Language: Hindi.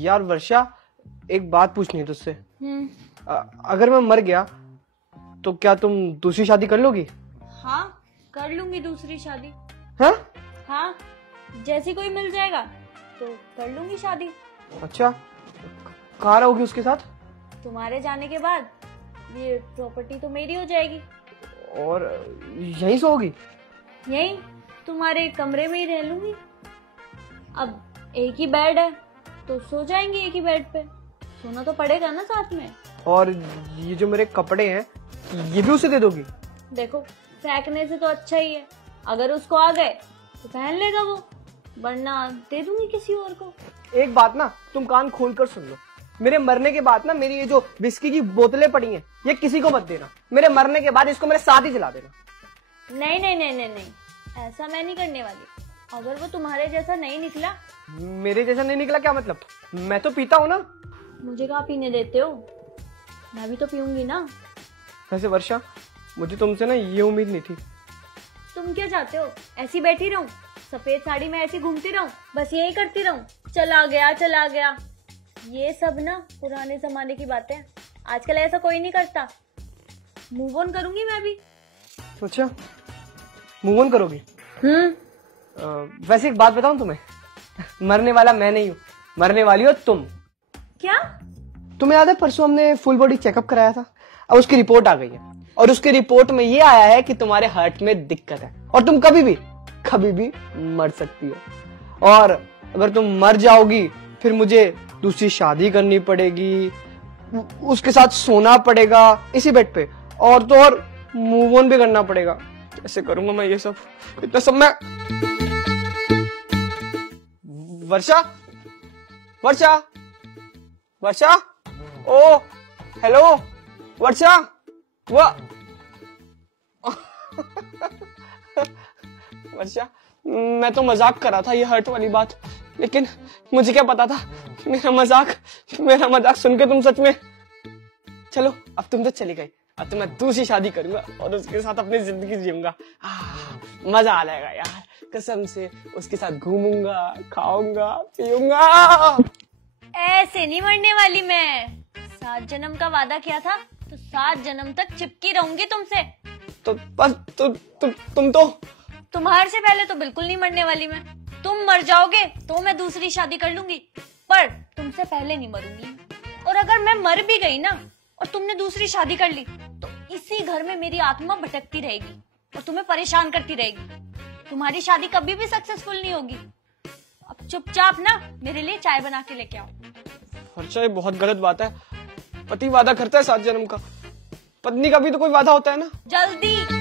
यार वर्षा, एक बात पूछनी है तुझसे। अगर मैं मर गया तो क्या तुम दूसरी शादी कर लोगी? हाँ, कर लूंगी दूसरी शादी। हाँ? हाँ, जैसी कोई मिल जाएगा तो कर लूंगी शादी। अच्छा, कहाँ रहोगी उसके साथ? तुम्हारे जाने के बाद ये प्रॉपर्टी तो मेरी हो जाएगी। और यहीं सोओगी? यहीं तुम्हारे कमरे में ही रह लूंगी। अब एक ही बेड है तो सो जाएंगे एक ही बेड पे। सोना तो पड़ेगा ना साथ में। और ये जो मेरे कपड़े हैं ये भी उसे दे दोगी? देखो, फेंकने से तो अच्छा ही है, अगर उसको आ गए तो पहन लेगा वो, वरना दे दूंगी किसी और को। एक बात ना तुम कान खोल कर सुन लो, मेरे मरने के बाद ना मेरी ये जो विस्की की बोतलें पड़ी हैं ये किसी को मत देना। मेरे मरने के बाद इसको मेरे साथ ही जला देना। नहीं नहीं नहीं नहीं नहीं, ऐसा मैं नहीं करने वाली। अगर वो तुम्हारे जैसा नहीं निकला। मेरे जैसा नहीं निकला क्या मतलब? मैं तो पीता हूँ ना। मुझे कहाँ पीने देते हो? मैं भी तो पीऊंगी ना। वैसे वर्षा, मुझे तुमसे ना ये उम्मीद नहीं थी। तुम क्या चाहते हो? ऐसी बैठी रहूं, सफेद साड़ी में ऐसी घूमती रहूं, बस यही करती रहूं, चला गया चला गया? ये सब ना पुराने जमाने की बातें हैं, आजकल ऐसा कोई नहीं करता। मूव ऑन करूंगी मैं भी। अच्छा, मूव ऑन करोगी? वैसे एक बात बताऊं तुम्हें, मरने वाला मैं नहीं हूँ, मरने वाली हो तुम। क्या? तुम्हें याद है परसों हमने फुल बॉडी चेकअप कराया था? अब उसकी रिपोर्ट आ गई है और उसकी रिपोर्ट में ये आया है कि तुम्हारे हार्ट में दिक्कत है और तुम कभी भी मर सकती हो। और अगर तुम मर जाओगी फिर मुझे दूसरी शादी करनी पड़ेगी, उसके साथ सोना पड़ेगा इसी बेड पे, और तो और मूव ऑन भी करना पड़ेगा। कैसे करूंगा मैं ये सब? इतना सब मैं। वर्षा, वर्षा, वर्षा, ओ हेलो वर्षा, वर्षा, मैं तो मजाक कर रहा था ये हर्ट वाली बात, लेकिन मुझे क्या पता था कि मेरा मजाक सुन के तुम सच में। चलो अब तुम तो चली गई, अब तो मैं दूसरी शादी करूंगा और उसके साथ अपनी जिंदगी जीऊंगा। मजा आ जाएगा यार, कसम से उसके साथ घूमूंगा, खाऊंगा, पीऊंगा। ऐसे नहीं मरने वाली मैं। 7 जन्म का वादा किया था तो 7 जन्म तक चिपकी रहूंगी तुमसे। तो बस तुम तो तुम्हारे से पहले तो बिल्कुल नहीं मरने वाली मैं। तुम मर जाओगे तो मैं दूसरी शादी कर लूंगी, पर तुमसे पहले नहीं मरूंगी। और अगर मैं मर भी गई ना और तुमने दूसरी शादी कर ली तो इसी घर में मेरी आत्मा भटकती रहेगी और तुम्हें परेशान करती रहेगी। तुम्हारी शादी कभी भी सक्सेसफुल नहीं होगी। अब चुपचाप ना मेरे लिए चाय बना के लेके आओ। हर्षा, ये बहुत गलत बात है। पति वादा करता है 7 जन्म का, पत्नी का भी तो कोई वादा होता है ना। जल्दी।